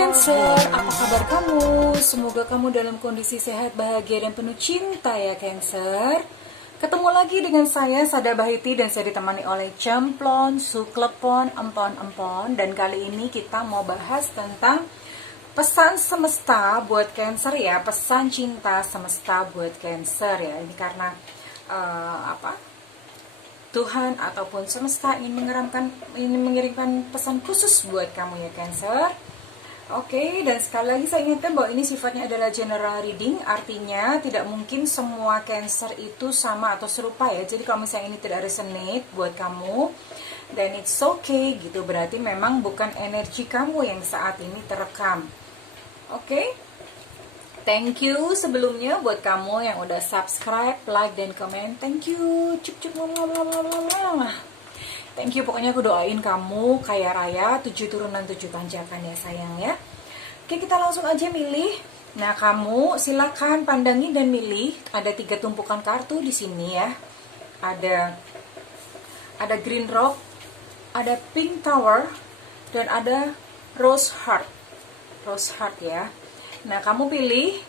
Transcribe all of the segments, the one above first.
Cancer, apa kabar kamu? Semoga kamu dalam kondisi sehat, bahagia, dan penuh cinta ya Cancer. Ketemu lagi dengan saya, Sada Bahiti, dan saya ditemani oleh Cemplon, Suklepon, Empon-Empon. Dan kali ini kita mau bahas tentang pesan semesta buat Cancer ya, pesan cinta semesta buat Cancer ya. Ini karena Tuhan ataupun semesta ingin mengirimkan pesan khusus buat kamu ya Cancer. Oke, dan sekali lagi saya ingatkan bahwa ini sifatnya adalah general reading, artinya tidak mungkin semua Cancer itu sama atau serupa ya. Jadi kalau misalnya ini tidak resonate buat kamu, then it's okay gitu, berarti memang bukan energi kamu yang saat ini terekam. Oke, thank you sebelumnya buat kamu yang udah subscribe, like, dan komen. Thank you, cuk. Thank you, pokoknya aku doain kamu kaya raya, 7 turunan 7 tanjakan ya sayang ya. Oke, kita langsung aja milih. Nah, kamu silakan pandangi dan milih. Ada 3 tumpukan kartu di sini ya. Ada green rock, ada pink tower, dan ada rose heart. Rose heart ya. Nah, kamu pilih.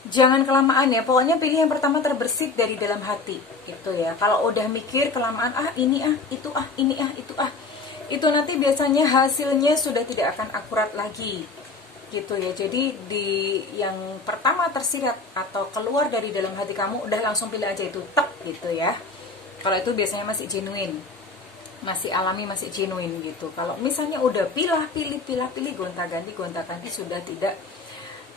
Jangan kelamaan ya, pokoknya pilih yang pertama terbersit dari dalam hati gitu ya. Kalau udah mikir kelamaan, ini itu ini itu itu nanti biasanya hasilnya sudah tidak akan akurat lagi gitu ya. Jadi di yang pertama tersirat atau keluar dari dalam hati kamu, udah langsung pilih aja itu, tek gitu ya. Kalau itu biasanya masih genuine, masih alami, masih genuine gitu. Kalau misalnya udah pilih gonta-ganti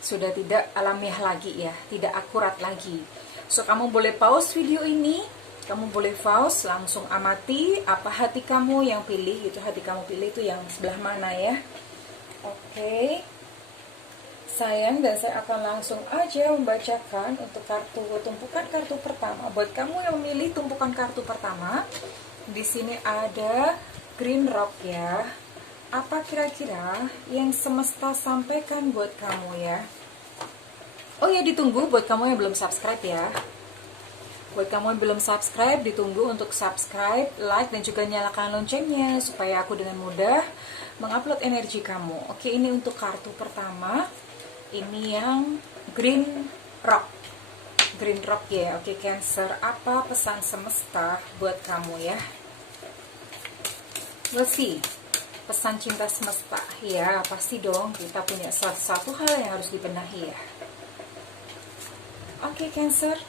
sudah tidak alamiah lagi ya, tidak akurat lagi. So, kamu boleh pause video ini, kamu boleh pause, langsung amati apa hati kamu yang pilih, itu hati kamu pilih itu yang sebelah mana ya. Oke, sayang, dan saya akan langsung aja membacakan untuk tumpukan kartu pertama. Buat kamu yang memilih tumpukan kartu pertama, di sini ada green rock ya. Apa kira-kira yang semesta sampaikan buat kamu ya? Oh ya, ditunggu buat kamu yang belum subscribe ya. Buat kamu yang belum subscribe, ditunggu untuk subscribe, like, dan juga nyalakan loncengnya supaya aku dengan mudah mengupload energi kamu. Oke, ini untuk kartu pertama. Ini yang green rock. Green rock ya. Oke, Cancer, apa pesan semesta buat kamu ya? We'll see. Pesan cinta semesta ya, pasti dong kita punya satu hal yang harus dibenahi ya. Oke, Cancer,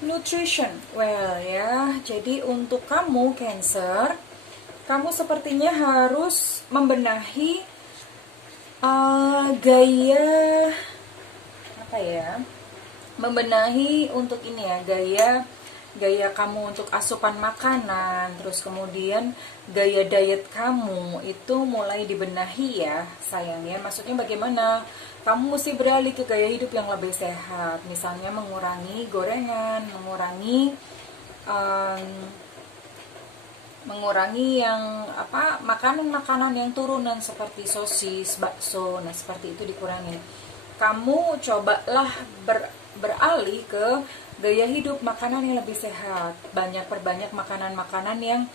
nutrition, well ya, jadi untuk kamu Cancer, kamu sepertinya harus membenahi gaya apa ya, membenahi untuk ini ya, gaya kamu untuk asupan makanan, terus kemudian gaya diet kamu itu mulai dibenahi ya sayangnya. Maksudnya bagaimana? Kamu mesti beralih ke gaya hidup yang lebih sehat, misalnya mengurangi gorengan, mengurangi yang makanan-makanan yang turunan seperti sosis, bakso. Nah, seperti itu dikurangi. Kamu cobalah beralih ke gaya hidup makanan yang lebih sehat, perbanyak makanan-makanan yang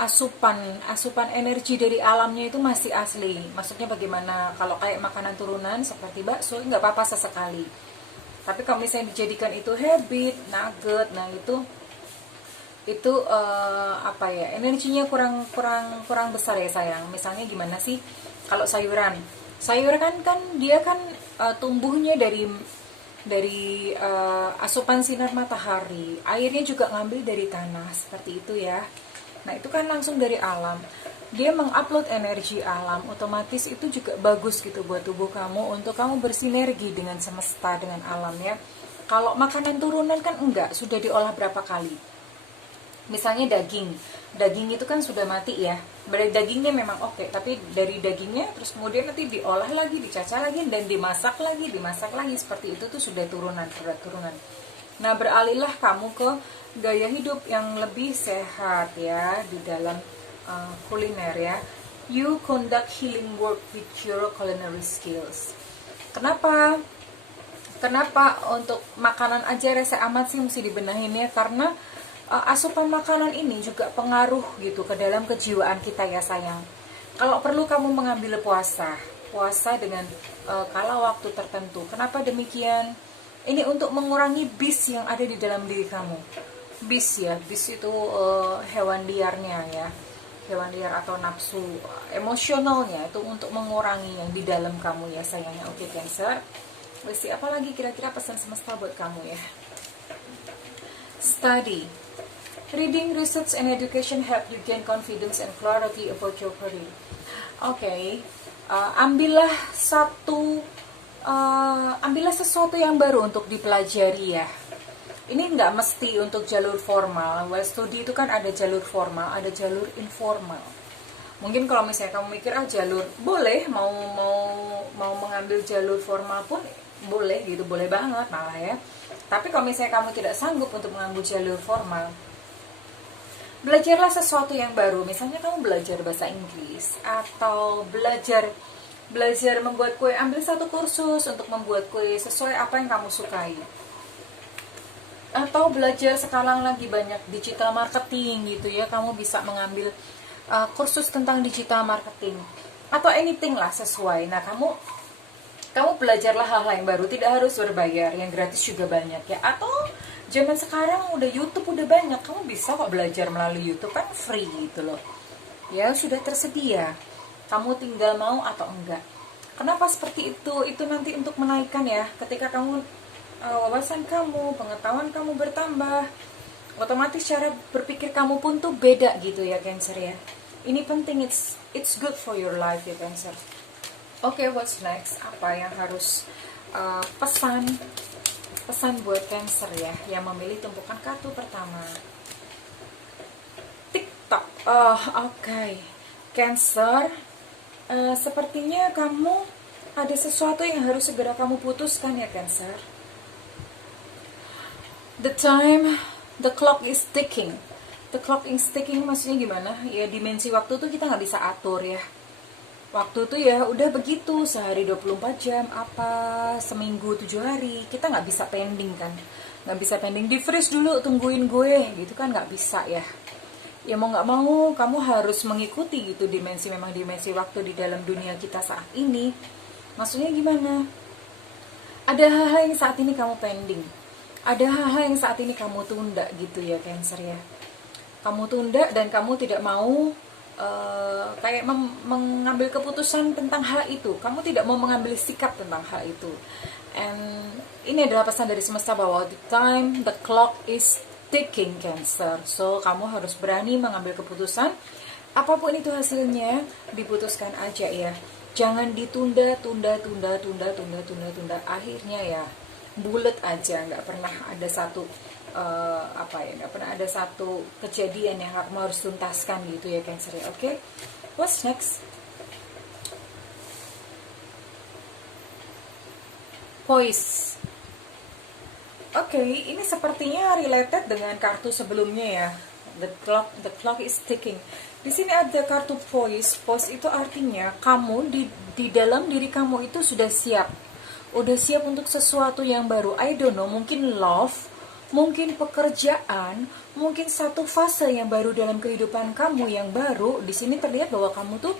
asupan energi dari alamnya itu masih asli. Maksudnya bagaimana? Kalau kayak makanan turunan seperti bakso nggak apa-apa sesekali, tapi kalau misalnya dijadikan itu habit, nugget, nah itu energinya kurang besar ya sayang. Misalnya gimana sih kalau sayuran kan dia kan tumbuhnya dari asupan sinar matahari, airnya juga ngambil dari tanah, seperti itu ya. Nah, itu kan langsung dari alam, dia mengupload energi alam, otomatis itu juga bagus gitu buat tubuh kamu, untuk kamu bersinergi dengan semesta, dengan alam ya. Kalau makanan turunan kan enggak, sudah diolah berapa kali. Misalnya daging itu kan sudah mati ya, dari dagingnya memang oke, tapi dari dagingnya terus kemudian nanti diolah lagi, dicacah lagi, dan dimasak lagi, seperti itu tuh sudah turunan. Nah, beralihlah kamu ke gaya hidup yang lebih sehat ya di dalam kuliner ya. You conduct healing work with your culinary skills. Kenapa untuk makanan aja rese amat sih mesti dibenahin ya? Karena asupan makanan ini juga pengaruh gitu ke dalam kejiwaan kita ya sayang. Kalau perlu kamu mengambil puasa, puasa dengan kala waktu tertentu. Kenapa demikian? Ini untuk mengurangi bis yang ada di dalam diri kamu. Bis ya, bis itu hewan liarnya ya, hewan liar atau nafsu emosionalnya, itu untuk mengurangi yang di dalam kamu ya sayangnya. Oke Cancer, apa lagi kira-kira pesan semesta buat kamu ya? Study. Reading, research, and education help you gain confidence and clarity about your career. Oke, ambillah sesuatu yang baru untuk dipelajari ya. Ini nggak mesti untuk jalur formal. Well, studi itu kan ada jalur formal, ada jalur informal. Mungkin kalau misalnya kamu mikir jalur boleh, mau mengambil jalur formal pun boleh gitu, boleh banget malah ya. Tapi kalau misalnya kamu tidak sanggup untuk mengambil jalur formal, belajarlah sesuatu yang baru. Misalnya kamu belajar bahasa Inggris atau belajar membuat kue, ambil satu kursus untuk membuat kue sesuai apa yang kamu sukai. Atau belajar sekarang lagi banyak digital marketing gitu ya, kamu bisa mengambil kursus tentang digital marketing atau anything lah sesuai. Nah, kamu belajarlah hal-hal yang baru, tidak harus berbayar, yang gratis juga banyak ya. Atau zaman sekarang udah YouTube udah banyak, kamu bisa kok belajar melalui YouTube, kan free gitu loh ya, sudah tersedia, kamu tinggal mau atau enggak. Kenapa seperti itu? Itu nanti untuk menaikkan ya, ketika kamu wawasan kamu, pengetahuan kamu bertambah, otomatis cara berpikir kamu pun tuh beda gitu ya Cancer ya. Ini penting, it's good for your life ya Cancer. Oke, what's next? Apa yang harus pesan buat Cancer ya yang memilih tumpukan kartu pertama? TikTok. Oke. Cancer, sepertinya kamu ada sesuatu yang harus segera kamu putuskan ya Cancer. The clock is ticking. The clock is ticking maksudnya gimana? Ya, dimensi waktu tuh kita nggak bisa atur ya. Waktu tuh ya udah begitu, sehari 24 jam, apa seminggu 7 hari, kita nggak bisa pending kan, nggak bisa pending, di freeze dulu tungguin gue gitu kan, nggak bisa ya. Ya mau nggak mau kamu harus mengikuti gitu dimensi waktu di dalam dunia kita saat ini. Maksudnya gimana? Ada hal-hal yang saat ini kamu pending, ada hal-hal yang saat ini kamu tunda gitu ya Cancer ya. Kamu tunda dan kamu tidak mau kayak mengambil keputusan tentang hal itu. Kamu tidak mau mengambil sikap tentang hal itu. And ini adalah pesan dari semesta bahwa the clock is ticking Cancer. So kamu harus berani mengambil keputusan. Apapun itu hasilnya, diputuskan aja ya. Jangan ditunda. Akhirnya ya bulet aja, nggak pernah ada satu nggak pernah ada satu kejadian yang kamu harus tuntaskan gitu ya Cancer ya. Oke, what's next? Poise. Oke, ini sepertinya related dengan kartu sebelumnya ya. The clock is ticking. Di sini ada kartu poise. Poise itu artinya kamu di dalam diri kamu itu sudah siap untuk sesuatu yang baru. I don't know, mungkin love, mungkin pekerjaan, mungkin satu fase yang baru dalam kehidupan kamu yang baru. Di sini terlihat bahwa kamu tuh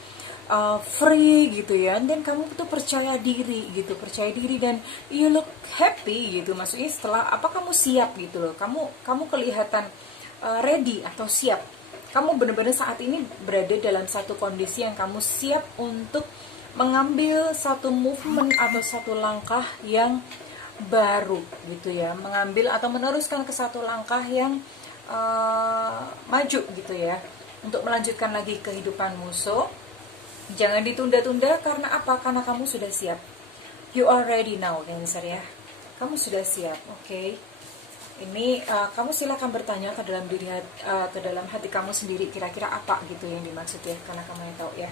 free gitu ya, dan kamu tuh percaya diri dan you look happy gitu. Maksudnya setelah kamu siap gitu loh, kamu kelihatan ready atau siap. Kamu benar-benar saat ini berada dalam satu kondisi yang kamu siap untuk mengambil satu movement atau satu langkah yang baru gitu ya, mengambil atau meneruskan ke satu langkah yang maju gitu ya, untuk melanjutkan lagi kehidupanmu. So jangan ditunda-tunda. Karena apa? Karena kamu sudah siap. You are ready now Cancer ya, kamu sudah siap. Oke. Ini kamu silakan bertanya ke dalam hati kamu sendiri, kira-kira apa gitu yang dimaksud ya, karena kamu yang tahu ya.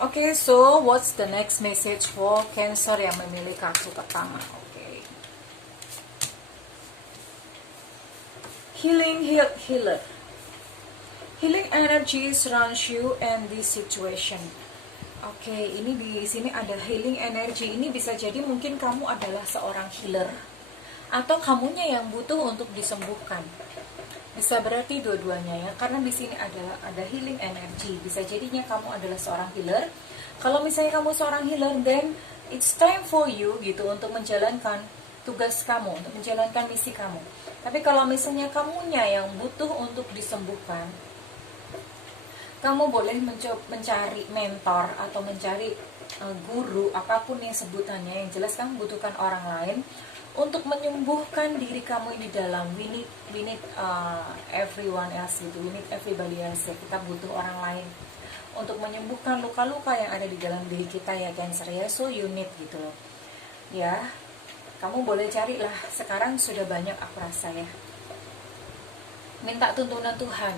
Oke, so what's the next message for Cancer yang memilih kartu pertama? Healer. Healing energy surrounds you and this situation. Oke, ini di sini ada healing energy. Ini bisa jadi mungkin kamu adalah seorang healer atau kamunya yang butuh untuk disembuhkan. Bisa berarti dua-duanya ya, karena di sini ada healing energy. Bisa jadinya kamu adalah seorang healer Kalau misalnya kamu seorang healer, then it's time for you gitu untuk menjalankan tugas kamu, untuk menjalankan misi kamu. Tapi kalau misalnya kamunya yang butuh untuk disembuhkan, kamu boleh mencari mentor atau mencari guru, apapun yang sebutannya. Yang jelas kamu butuhkan orang lain untuk menyembuhkan diri kamu ini dalam. We need everyone else gitu, we need everybody else ya. Kita butuh orang lain untuk menyembuhkan luka-luka yang ada di dalam diri kita ya Cancer ya. So you need gitu loh ya. Kamu boleh carilah, sekarang sudah banyak aku rasa ya. Minta tuntunan Tuhan,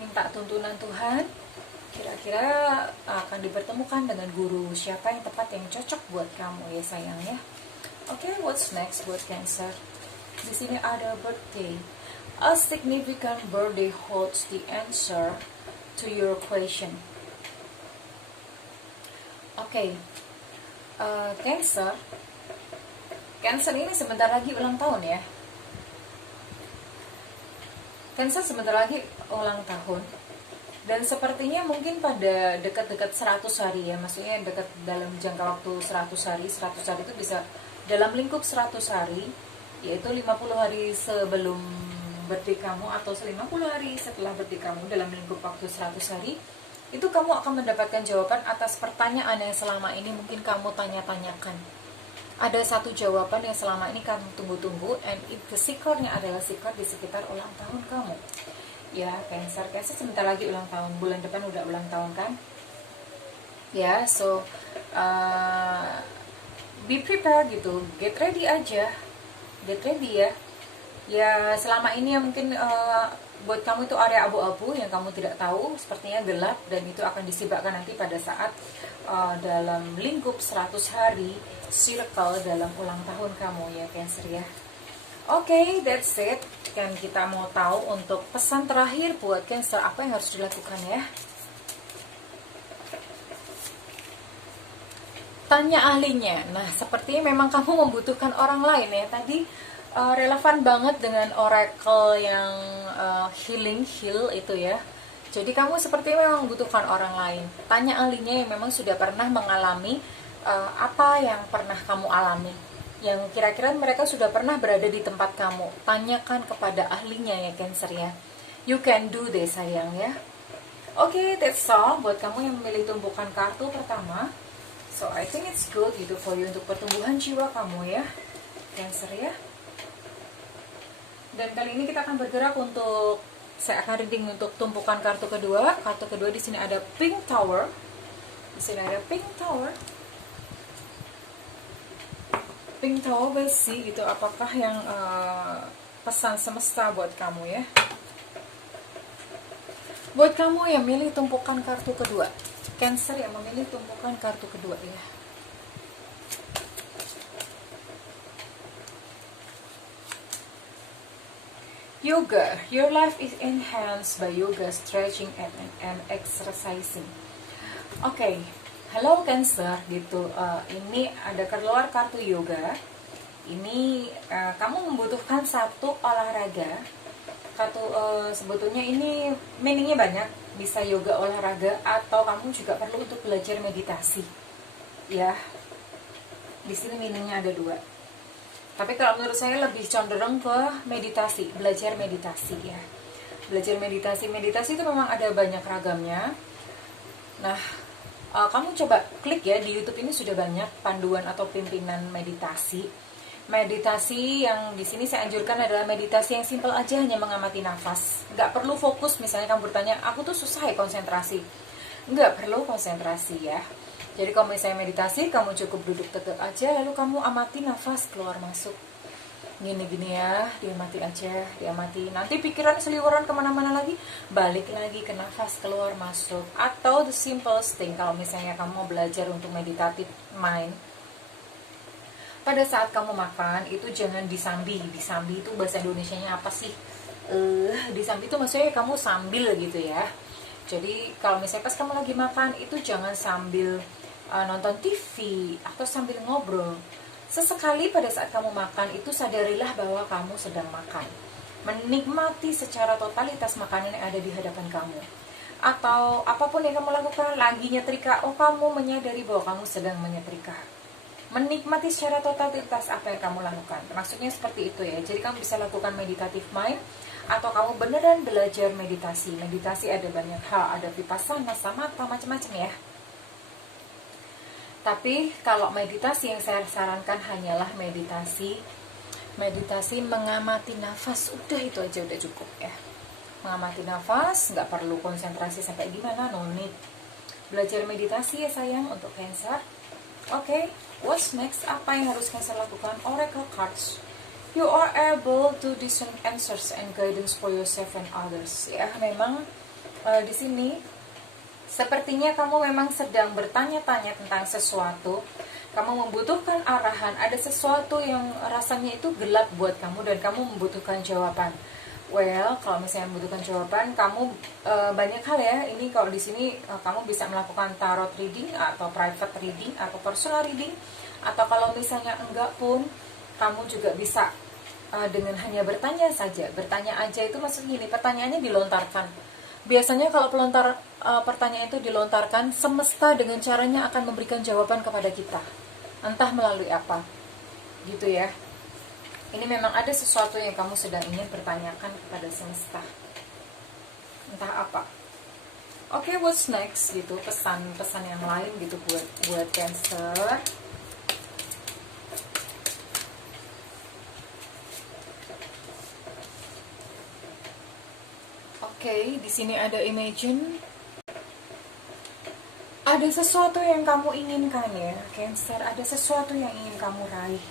minta tuntunan Tuhan, kira-kira akan dipertemukan dengan guru siapa yang tepat, yang cocok buat kamu ya sayang ya. Oke, what's next buat Cancer? Di sini ada birthday. A significant birthday holds the answer to your question. Oke, Cancer. Cancer ini sebentar lagi ulang tahun ya. Cancer sebentar lagi ulang tahun. Dan sepertinya mungkin pada dekat-dekat 100 hari ya. Maksudnya dekat dalam jangka waktu 100 hari. 100 hari itu bisa dalam lingkup 100 hari, yaitu 50 hari sebelum birthday kamu atau 50 hari setelah birthday kamu, dalam lingkup waktu 100 hari. Itu kamu akan mendapatkan jawaban atas pertanyaan yang selama ini mungkin kamu tanya-tanyakan. Ada satu jawaban yang selama ini kamu tunggu-tunggu, and the secretnya adalah secret di sekitar ulang tahun kamu. Ya, Cancer sebentar lagi ulang tahun, bulan depan udah ulang tahun kan? Ya, so be prepared gitu, get ready aja, get ready ya. Ya, selama ini ya mungkin buat kamu itu area abu-abu yang kamu tidak tahu, sepertinya gelap, dan itu akan disibakkan nanti pada saat dalam lingkup 100 hari circle dalam ulang tahun kamu ya Cancer ya. Oke, that's it. Kan kita mau tahu untuk pesan terakhir buat Cancer, apa yang harus dilakukan ya. Tanya ahlinya. Nah, sepertinya memang kamu membutuhkan orang lain ya. Tadi relevan banget dengan oracle yang heal itu ya. Jadi kamu sepertinya memang membutuhkan orang lain. Tanya ahlinya yang memang sudah pernah mengalami apa yang pernah kamu alami, yang kira-kira mereka sudah pernah berada di tempat kamu. Tanyakan kepada ahlinya ya Cancer ya. You can do this sayang ya. Oke, that's all buat kamu yang memilih tumpukan kartu pertama. So I think it's good gitu for you untuk pertumbuhan jiwa kamu ya Cancer ya. Dan kali ini kita akan bergerak untuk, saya akan reading untuk tumpukan kartu kedua. Kartu kedua di sini ada Pink Tower. Di sini ada Pink Tower. Pink Tower, we'll see gitu apakah yang pesan semesta buat kamu ya. Buat kamu yang milih tumpukan kartu kedua, Cancer yang memilih tumpukan kartu kedua ya. Yoga, your life is enhanced by yoga, stretching and exercising. Oke. Halo Cancer gitu, ini ada keluar kartu yoga. Ini kamu membutuhkan satu olahraga. Kartu sebetulnya ini meaningnya banyak, bisa yoga olahraga atau kamu juga perlu untuk belajar meditasi. Ya, di sini meaningnya ada dua. Tapi kalau menurut saya lebih cenderung ke meditasi, belajar meditasi ya. Belajar meditasi itu memang ada banyak ragamnya. Nah, kamu coba klik ya, di YouTube ini sudah banyak panduan atau pimpinan meditasi. Meditasi yang di sini saya anjurkan adalah meditasi yang simple aja, hanya mengamati nafas. Nggak perlu fokus, misalnya kamu bertanya, aku tuh susah ya konsentrasi. Nggak perlu konsentrasi ya. Jadi kalau misalnya meditasi, kamu cukup duduk tegak aja, lalu kamu amati nafas keluar masuk. Gini-gini ya, diamati aja, diamati. Nanti pikiran seliweran kemana-mana lagi, balik lagi ke nafas keluar masuk. Atau the simplest thing, kalau misalnya kamu mau belajar untuk meditative mind, pada saat kamu makan itu jangan disambi. Disambi itu bahasa Indonesianya apa sih? Disambi itu maksudnya kamu sambil gitu ya. Jadi kalau misalnya pas kamu lagi makan itu jangan sambil nonton TV atau sambil ngobrol. Sesekali pada saat kamu makan itu sadarilah bahwa kamu sedang makan. Menikmati secara totalitas makanan yang ada di hadapan kamu. atau apapun yang kamu lakukan, lagi nyetrika, oh kamu menyadari bahwa kamu sedang menyetrika, menikmati secara totalitas apa yang kamu lakukan. Maksudnya seperti itu ya. Jadi kamu bisa lakukan meditative mind, atau kamu beneran belajar meditasi. Meditasi ada banyak hal, ada vipassana, samatha, macam-macam ya. Tapi kalau meditasi yang saya sarankan hanyalah meditasi mengamati nafas. Udah itu aja udah cukup ya. Mengamati nafas, nggak perlu konsentrasi sampai gimana, no need. Belajar meditasi ya sayang untuk Cancer. Oke, what's next? Apa yang harus Cancer lakukan? Oracle cards. You are able to discern answers and guidance for yourself and others. Ya, memang di sini sepertinya kamu memang sedang bertanya-tanya tentang sesuatu. Kamu membutuhkan arahan. Ada sesuatu yang rasanya itu gelap buat kamu dan kamu membutuhkan jawaban. Well, kalau misalnya membutuhkan jawaban, kamu banyak hal ya. Ini kalau di sini kamu bisa melakukan tarot reading atau private reading atau personal reading, atau kalau misalnya enggak pun, kamu juga bisa dengan hanya bertanya saja. Bertanya aja itu maksudnya gini, pertanyaannya dilontarkan. Biasanya kalau pertanyaan itu dilontarkan, semesta dengan caranya akan memberikan jawaban kepada kita, entah melalui apa, gitu ya. Ini memang ada sesuatu yang kamu sedang ingin bertanyakan kepada semesta, entah apa. Oke, what's next gitu, pesan-pesan yang lain gitu buat Cancer. Oke, di sini ada imagine. Ada sesuatu yang kamu inginkan ya, Cancer. Ada sesuatu yang ingin kamu raih.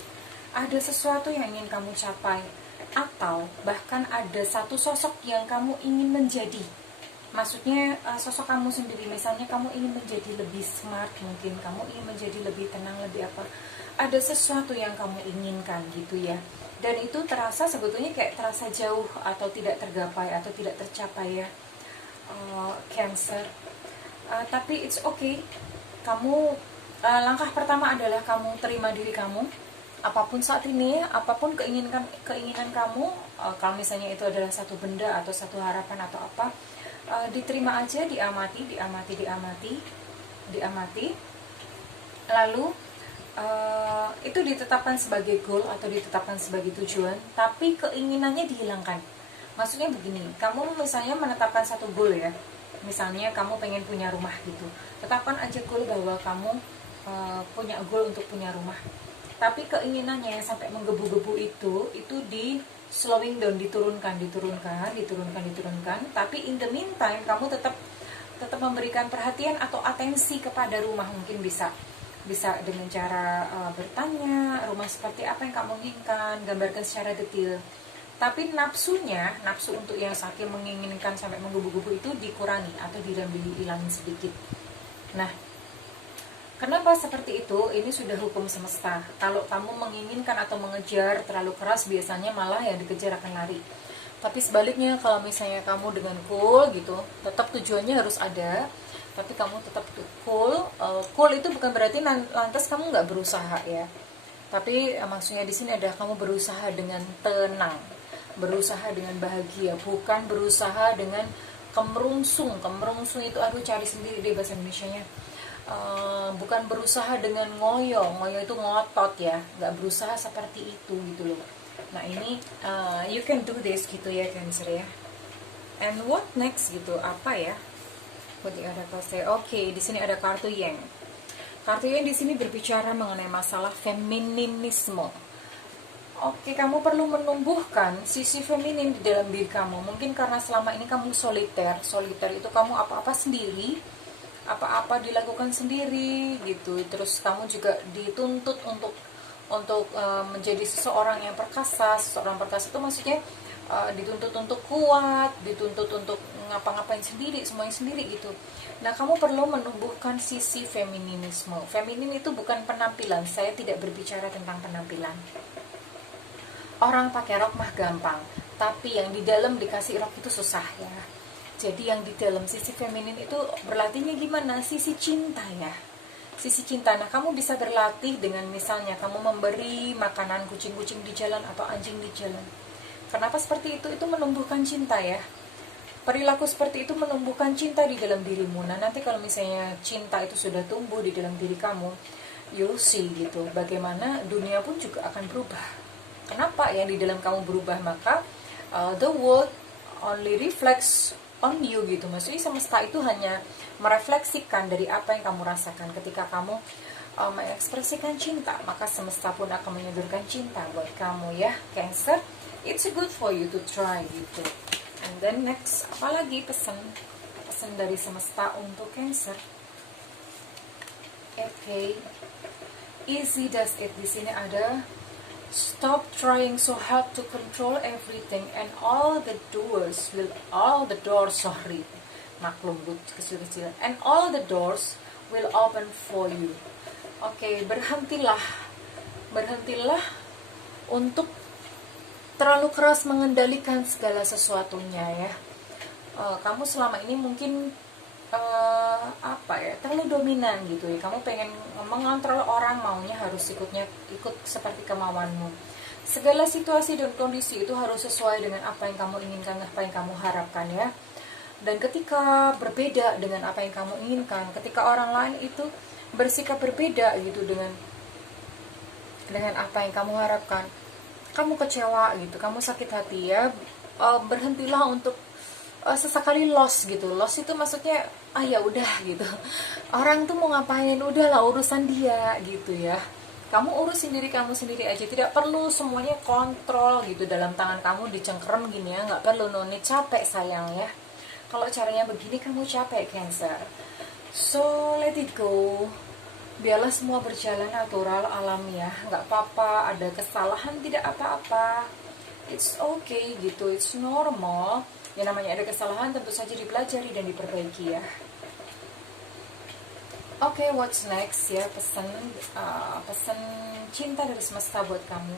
Ada sesuatu yang ingin kamu capai. Atau bahkan ada satu sosok yang kamu ingin menjadi. Maksudnya sosok kamu sendiri. Misalnya kamu ingin menjadi lebih smart mungkin. Kamu ingin menjadi lebih tenang, lebih apa. Ada sesuatu yang kamu inginkan gitu ya. Dan itu terasa sebetulnya kayak terasa jauh atau tidak tergapai atau tidak tercapai ya, Cancer. Tapi it's okay. Kamu langkah pertama adalah kamu terima diri kamu. Apapun saat ini, apapun keinginan kamu, kalau misalnya itu adalah satu benda atau satu harapan atau apa, diterima aja, diamati. Lalu itu ditetapkan sebagai goal atau ditetapkan sebagai tujuan, tapi keinginannya dihilangkan. Maksudnya begini, kamu misalnya menetapkan satu goal ya, misalnya kamu pengen punya rumah gitu, tetapkan aja goal bahwa kamu punya goal untuk punya rumah. Tapi keinginannya yang sampai menggebu-gebu itu di slowing down, diturunkan. Tapi in the meantime kamu tetap memberikan perhatian atau atensi kepada rumah. Mungkin bisa dengan cara bertanya rumah seperti apa yang kamu inginkan, gambarkan secara detail. Tapi nafsu untuk yang saking menginginkan sampai menggebu-gebu itu dikurangi atau dihilangin sedikit. Nah, kenapa seperti itu? Ini sudah hukum semesta. Kalau kamu menginginkan atau mengejar terlalu keras, biasanya malah yang dikejar akan lari. Tapi sebaliknya, kalau misalnya kamu dengan cool gitu, tetap tujuannya harus ada, tapi kamu tetap cool. Cool itu bukan berarti lantas kamu nggak berusaha ya. Tapi maksudnya di sini adalah kamu berusaha dengan tenang, berusaha dengan bahagia, bukan berusaha dengan kemerungsung. Kemerungsung itu cari sendiri deh bahasa Indonesianya. Bukan berusaha dengan ngoyo itu ngotot ya, nggak berusaha seperti itu gitu loh. Nah ini you can do this gitu ya, Cancer ya. And what next gitu, apa ya? Oke, di sini ada kartu Yang. Kartu Yang di sini berbicara mengenai masalah feminisme. Oke, kamu perlu menumbuhkan sisi feminin di dalam diri kamu. Mungkin karena selama ini kamu soliter itu kamu apa-apa sendiri, apa-apa dilakukan sendiri gitu. Terus kamu juga dituntut untuk menjadi seseorang yang perkasa. Seseorang perkasa itu maksudnya dituntut untuk kuat, dituntut untuk ngapa-ngapain sendiri, semuanya sendiri gitu. Nah, kamu perlu menumbuhkan sisi feminisme. Feminin itu bukan penampilan. Saya tidak berbicara tentang penampilan. Orang pakai rok mah gampang, tapi yang di dalam dikasih rok itu susah ya. Jadi yang di dalam sisi feminin itu berlatihnya gimana? Sisi cinta ya. Sisi cinta. Nah, kamu bisa berlatih dengan misalnya kamu memberi makanan kucing-kucing di jalan atau anjing di jalan. Kenapa seperti itu? Itu menumbuhkan cinta ya. Perilaku seperti itu menumbuhkan cinta di dalam dirimu. Nah, nanti kalau misalnya cinta itu sudah tumbuh di dalam diri kamu, you'll see gitu, bagaimana dunia pun juga akan berubah. Kenapa yang di dalam kamu berubah? Maka the world only reflects on you gitu. Maksudnya semesta itu hanya merefleksikan dari apa yang kamu rasakan. Ketika kamu mengekspresikan cinta, maka semesta pun akan menyodorkan cinta buat kamu ya, Cancer. It's good for you to try gitu. And then next, apalagi pesan dari semesta untuk Cancer? Okay, easy does it. Di sini ada stop trying so hard to control everything and all the doors maklum kecil-kecil, and all the doors will open for you. Okay, berhentilah untuk terlalu keras mengendalikan segala sesuatunya ya. Kamu selama ini mungkin terlalu dominan gitu ya. Kamu pengen mengontrol orang, maunya harus ikut seperti kemauanmu. Segala situasi dan kondisi itu harus sesuai dengan apa yang kamu inginkan, apa yang kamu harapkan ya. Dan ketika berbeda dengan apa yang kamu inginkan, ketika orang lain itu bersikap berbeda gitu dengan apa yang kamu harapkan, kamu kecewa gitu, kamu sakit hati ya. Berhentilah untuk sesekali loss gitu. Loss itu maksudnya ya udah gitu, orang tuh mau ngapain, udahlah urusan dia gitu ya. Kamu urus sendiri, kamu sendiri aja, tidak perlu semuanya kontrol gitu dalam tangan kamu, dicengkerem gini ya, nggak perlu. Noni capek sayang ya, kalau caranya begini kamu capek Cancer. So let it go, biarlah semua berjalan natural, alamiah, nggak apa-apa, ada kesalahan tidak apa-apa, it's okay gitu, it's normal. Yang namanya ada kesalahan tentu saja dipelajari dan diperbaiki ya. Oke, what's next ya, pesan cinta dari semesta buat kamu.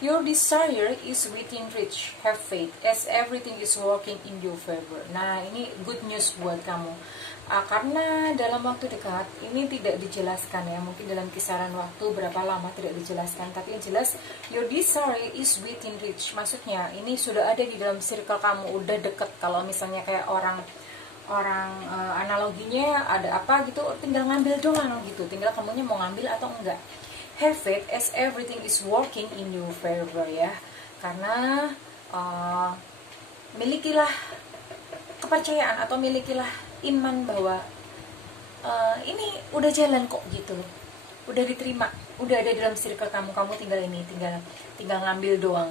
Your desire is within reach, have faith as everything is working in your favor. Nah, ini good news buat kamu. Karena dalam waktu dekat, ini tidak dijelaskan ya, mungkin dalam kisaran waktu berapa lama tidak dijelaskan, tapi yang jelas your desire is within reach. Maksudnya ini sudah ada di dalam circle kamu, udah deket. Kalau misalnya kayak orang analoginya ada apa gitu, tinggal ngambil doang gitu, tinggal kamunya mau ngambil atau enggak. Have faith as everything is working in your favor ya, karena milikilah kepercayaan atau milikilah iman bahwa ini udah jalan kok gitu, udah diterima, udah ada dalam circle kamu tinggal ngambil doang,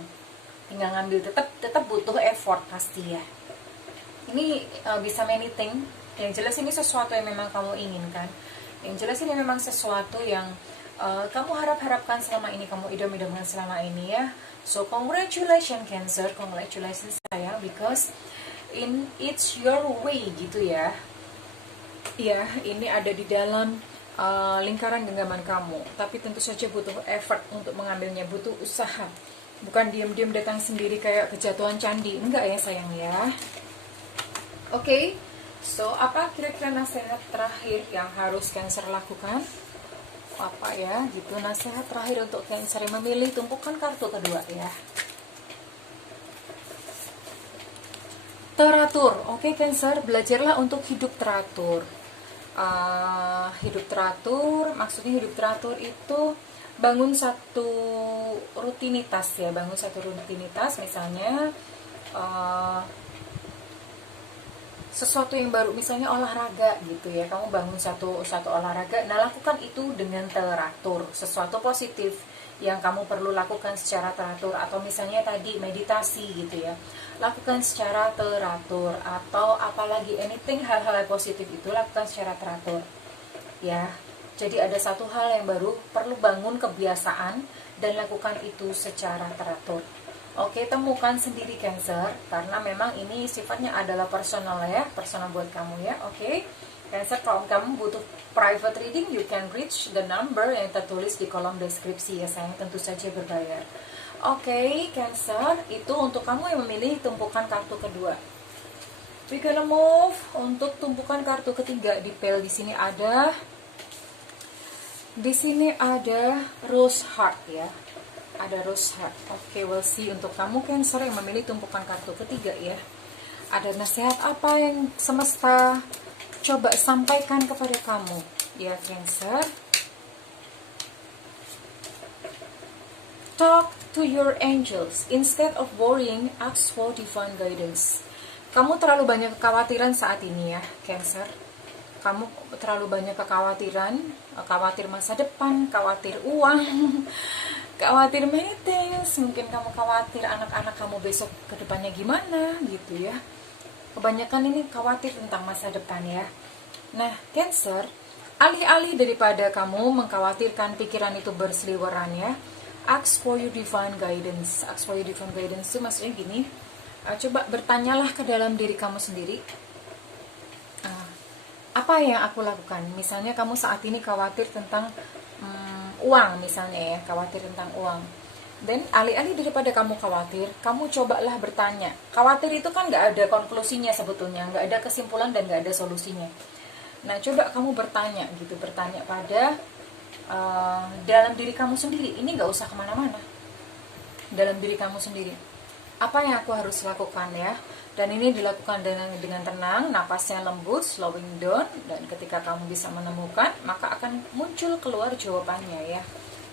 tinggal ngambil. Tetap butuh effort pasti ya. Ini bisa many thing. Yang jelas ini sesuatu yang memang kamu inginkan. Yang jelas ini memang sesuatu yang kamu harapkan selama ini, kamu idam-idamkan selama ini ya. So congratulations Cancer, congratulations sayang, because it's your way gitu ya. Ya, ini ada di dalam lingkaran genggaman kamu. Tapi tentu saja butuh effort untuk mengambilnya, butuh usaha. Bukan diam-diam datang sendiri kayak kejatuhan candi. Enggak ya sayang ya. Oke, so apa kira-kira nasihat terakhir yang harus Cancer lakukan? Apa ya gitu, nasihat terakhir untuk Cancer yang memilih tumpukan kartu kedua ya. Teratur. Oke Cancer, belajarlah untuk hidup teratur. Hidup teratur, maksudnya hidup teratur itu bangun satu rutinitas ya, misalnya sesuatu yang baru, misalnya olahraga gitu ya, kamu bangun satu olahraga. Nah, lakukan itu dengan teratur, sesuatu positif yang kamu perlu lakukan secara teratur. Atau misalnya tadi meditasi gitu ya, lakukan secara teratur. Atau apalagi anything, hal-hal positif itu lakukan secara teratur ya. Jadi ada satu hal yang baru, perlu bangun kebiasaan dan lakukan itu secara teratur. Oke, temukan sendiri Cancer, karena memang ini sifatnya adalah personal ya, personal buat kamu ya. Oke, Cancer, kalau kamu butuh private reading, you can reach the number yang tertulis di kolom deskripsi ya sayang, tentu saja berbayar. Oke, Cancer, itu untuk kamu yang memilih tumpukan kartu kedua. We gonna move untuk tumpukan kartu ketiga. Di pile di sini ada Rose Heart ya. Ada Rose Heart. Oke, we'll see untuk kamu Cancer yang memilih tumpukan kartu ketiga ya. Ada nasihat apa yang semesta coba sampaikan kepada kamu, ya Cancer? Talk to your angels. Instead of worrying, ask for divine guidance. Kamu terlalu banyak kekhawatiran saat ini ya, Cancer. Kamu terlalu banyak kekhawatiran, khawatir masa depan, khawatir uang, khawatir many things. Mungkin kamu khawatir anak-anak kamu besok ke depannya gimana gitu ya. Kebanyakan ini khawatir tentang masa depan ya. Nah, Cancer, alih-alih daripada kamu mengkhawatirkan pikiran itu berseliweran ya, ask for your divine guidance. Ask for your divine guidance itu maksudnya gini, coba bertanyalah ke dalam diri kamu sendiri, apa yang aku lakukan. Misalnya kamu saat ini khawatir tentang uang misalnya ya, khawatir tentang uang. Dan alih-alih daripada kamu khawatir, kamu cobalah bertanya. Khawatir itu kan nggak ada konklusinya sebetulnya, nggak ada kesimpulan dan nggak ada solusinya. Nah, coba kamu bertanya gitu, bertanya pada dalam diri kamu sendiri. Ini gak usah kemana-mana, dalam diri kamu sendiri, apa yang aku harus lakukan ya. Dan ini dilakukan dengan tenang, napasnya lembut, slowing down. Dan ketika kamu bisa menemukan, maka akan muncul keluar jawabannya ya,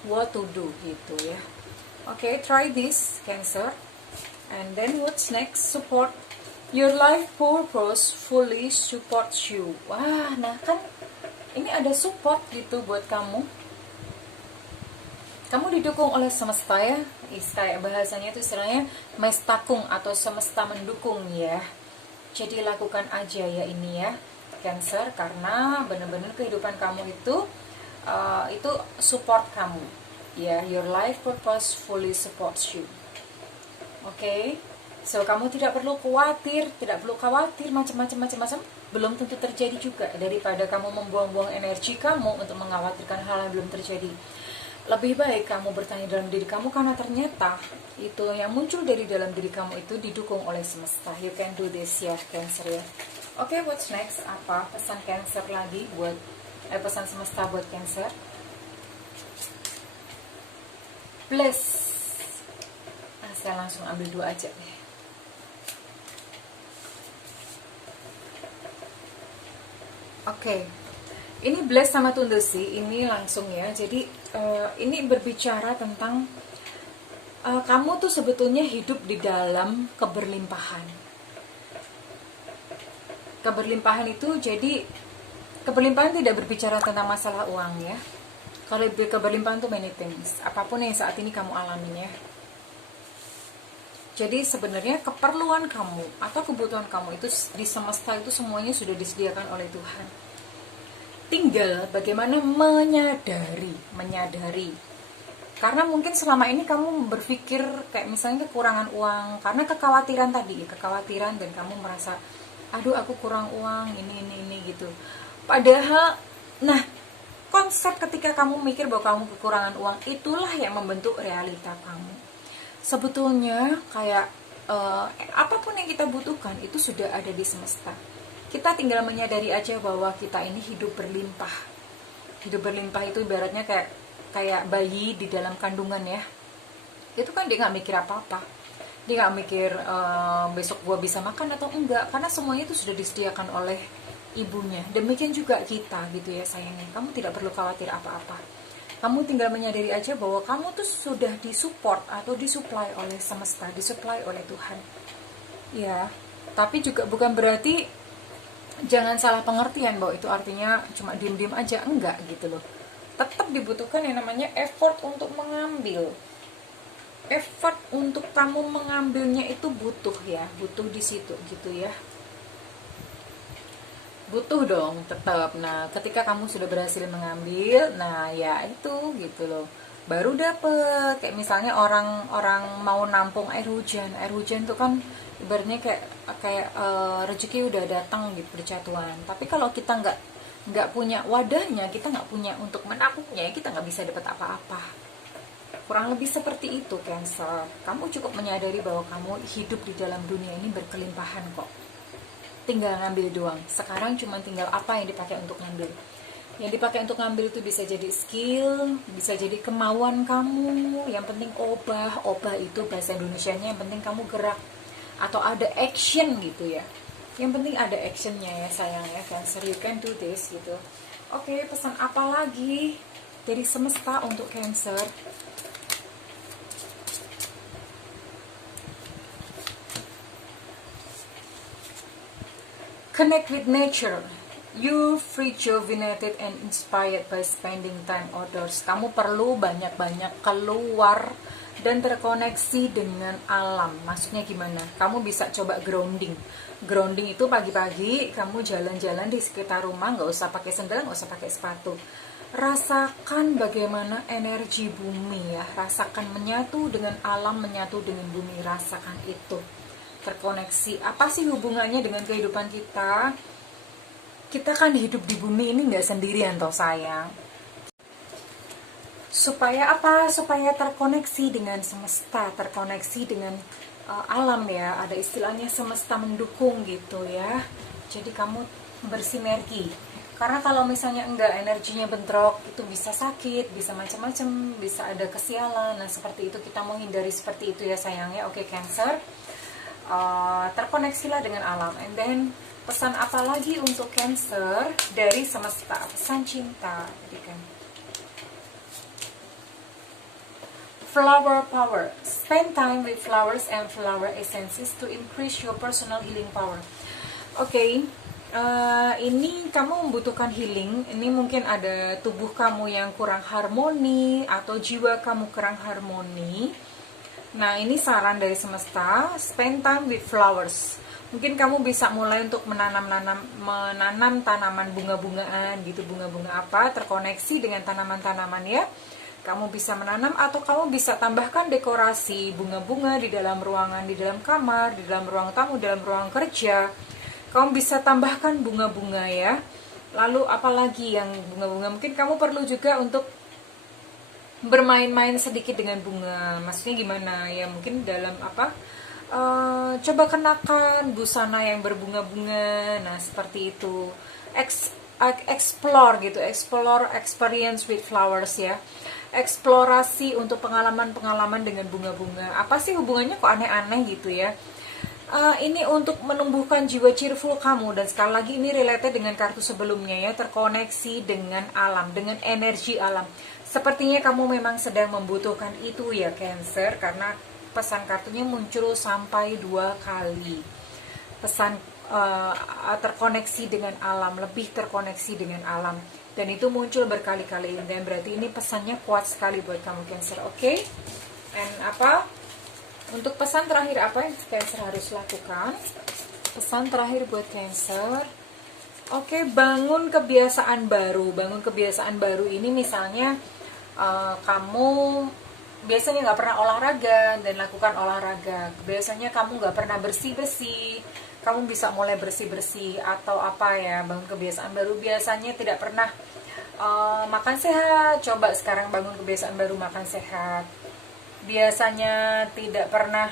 what to do gitu ya. Oke, try this, Cancer. And then what's next? Support your life purpose fully supports you. Wah, nah kan ini ada support gitu buat kamu. Kamu didukung oleh semesta ya, kayak bahasanya itu istilahnya mestakung atau semesta mendukung ya. Jadi lakukan aja ya ini ya, Cancer, karena benar-benar kehidupan kamu itu support kamu ya. Your life purpose fully supports you. Oke, so kamu tidak perlu khawatir, macam-macam. Belum tentu terjadi juga, daripada kamu membuang-buang energi kamu untuk mengkhawatirkan hal yang belum terjadi. Lebih baik kamu bertanya dalam diri kamu, karena ternyata itu yang muncul dari dalam diri kamu itu didukung oleh semesta. You can do this ya, Cancer ya. Oke, what's next? Apa pesan Cancer lagi buat pesan semesta buat Cancer? Bless. Saya langsung ambil 2 aja deh. Oke. Ini bless sama tundesi, ini langsung ya. Jadi ini berbicara tentang kamu tuh sebetulnya hidup di dalam keberlimpahan. Keberlimpahan itu, jadi keberlimpahan tidak berbicara tentang masalah uang ya. Kalau keberlimpahan itu many things, apapun yang saat ini kamu alamin ya. Jadi sebenarnya keperluan kamu atau kebutuhan kamu itu di semesta itu semuanya sudah disediakan oleh Tuhan. Tinggal bagaimana menyadari. Karena mungkin selama ini kamu berpikir kayak misalnya kekurangan uang karena kekhawatiran tadi, kekhawatiran, dan kamu merasa aduh aku kurang uang ini gitu. Padahal nah, konsep ketika kamu mikir bahwa kamu kekurangan uang, itulah yang membentuk realita kamu. Sebetulnya kayak apapun yang kita butuhkan itu sudah ada di semesta. Kita tinggal menyadari aja bahwa kita ini hidup berlimpah. Hidup berlimpah itu ibaratnya kayak bayi di dalam kandungan ya. Itu kan dia nggak mikir apa-apa. Dia nggak mikir besok gua bisa makan atau enggak, karena semuanya itu sudah disediakan oleh ibunya. Demikian juga kita gitu ya sayangnya. Kamu tidak perlu khawatir apa-apa. Kamu tinggal menyadari aja bahwa kamu tuh sudah disupport atau disuplai oleh semesta, disuplai oleh Tuhan. Ya, tapi juga bukan berarti jangan salah pengertian bahwa itu artinya cuma diem-diem aja, enggak gitu loh. Tetap dibutuhkan yang namanya effort untuk mengambil. Effort untuk kamu mengambilnya itu butuh ya, butuh di situ gitu ya. Butuh dong tetap. Nah, ketika kamu sudah berhasil mengambil, nah ya itu gitu loh. Baru dapet. Kayak misalnya orang mau nampung air hujan itu kan ibaratnya kayak rezeki udah datang gitu berjatuhan. Tapi kalau kita nggak punya wadahnya, kita nggak punya untuk menampungnya, kita nggak bisa dapat apa-apa. Kurang lebih seperti itu, Cancer. Kamu cukup menyadari bahwa kamu hidup di dalam dunia ini berkelimpahan kok. Tinggal ngambil doang. Sekarang cuma tinggal apa yang dipakai untuk ngambil. Yang dipakai untuk ngambil itu bisa jadi skill, bisa jadi kemauan kamu. Yang penting obah itu bahasa Indonesianya, yang penting kamu gerak. atau ada action gitu ya. Yang penting ada actionnya ya sayang ya, Cancer, you can do this gitu. Oke, pesan apa lagi dari semesta untuk Cancer? Connect with nature. You rejuvenated and inspired by spending time outdoors. Kamu perlu banyak-banyak keluar dan terkoneksi dengan alam. Maksudnya gimana? Kamu bisa coba grounding. Grounding itu pagi-pagi kamu jalan-jalan di sekitar rumah, nggak usah pakai sendal, nggak usah pakai sepatu. Rasakan bagaimana energi bumi ya. Rasakan menyatu dengan alam, menyatu dengan bumi. Rasakan itu. Terkoneksi. Apa sih hubungannya dengan kehidupan kita? Kita kan hidup di bumi ini nggak sendirian toh sayang. Supaya apa? Supaya terkoneksi dengan semesta, terkoneksi dengan alam ya. Ada istilahnya semesta mendukung gitu ya. Jadi kamu bersinergi. Karena kalau misalnya enggak, energinya bentrok, itu bisa sakit, bisa macam-macam, bisa ada kesialan. Nah seperti itu, kita mau hindari seperti itu ya sayangnya. Oke, Cancer, terkoneksilah dengan alam. And then pesan apa lagi untuk Cancer dari semesta? Pesan cinta tadi kan. Flower power. Spend time with flowers and flower essences to increase your personal healing power. Oke, ini kamu membutuhkan healing. Ini mungkin ada tubuh kamu yang kurang harmoni atau jiwa kamu kurang harmoni. Nah, ini saran dari semesta. Spend time with flowers. Mungkin kamu bisa mulai untuk menanam tanaman bunga-bungaan gitu, bunga-bunga apa, terkoneksi dengan tanaman-tanaman ya. Kamu bisa menanam atau kamu bisa tambahkan dekorasi bunga-bunga di dalam ruangan, di dalam kamar, di dalam ruang tamu, di dalam ruang kerja. Kamu bisa tambahkan bunga-bunga ya. Lalu apalagi yang bunga-bunga? Mungkin kamu perlu juga untuk bermain-main sedikit dengan bunga. Maksudnya gimana ya? Mungkin dalam apa? Coba kenakan busana yang berbunga-bunga. Nah seperti itu. Explore gitu, explore experience with flowers ya. Eksplorasi untuk pengalaman-pengalaman dengan bunga-bunga. Apa sih hubungannya kok aneh-aneh gitu ya? Ini untuk menumbuhkan jiwa cheerful kamu. Dan sekali lagi ini related dengan kartu sebelumnya ya. Terkoneksi dengan alam, dengan energi alam. Sepertinya kamu memang sedang membutuhkan itu ya Cancer. Karena pesan kartunya muncul sampai 2 kali. Pesan terkoneksi dengan alam, lebih terkoneksi dengan alam. Dan itu muncul berkali-kali. Dan berarti ini pesannya kuat sekali buat kamu Cancer, oke? And apa? Untuk pesan terakhir apa yang Cancer harus lakukan? Pesan terakhir buat Cancer. Oke, bangun kebiasaan baru. Bangun kebiasaan baru ini misalnya kamu biasanya nggak pernah olahraga dan lakukan olahraga. Biasanya kamu nggak pernah bersih-bersih, kamu bisa mulai bersih-bersih. Atau apa ya, bangun kebiasaan baru. Biasanya tidak pernah makan sehat, coba sekarang bangun kebiasaan baru makan sehat. Biasanya tidak pernah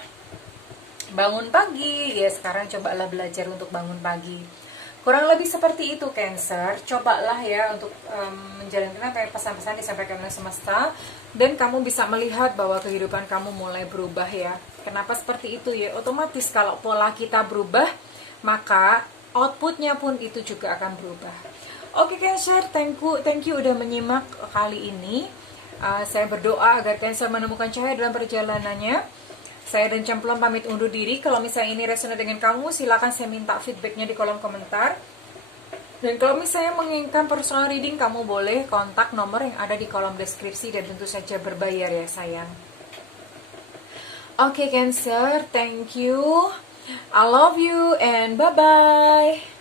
bangun pagi, ya sekarang cobalah belajar untuk bangun pagi. Kurang lebih seperti itu Cancer. Cobalah ya untuk menjalankan apa yang pesan-pesan disampaikan oleh semesta. Dan kamu bisa melihat bahwa kehidupan kamu mulai berubah ya. Kenapa seperti itu ya? Otomatis kalau pola kita berubah, maka outputnya pun itu juga akan berubah. Oke Cancer, thank you udah menyimak kali ini. Saya berdoa agar Cancer menemukan cahaya dalam perjalanannya. Saya dan Cemplon pamit undur diri. Kalau misalnya ini resonate dengan kamu, silakan saya minta feedbacknya di kolom komentar. Dan kalau misalnya menginginkan personal reading, kamu boleh kontak nomor yang ada di kolom deskripsi dan tentu saja berbayar ya sayang. Oke Cancer, thank you. I love you and bye-bye.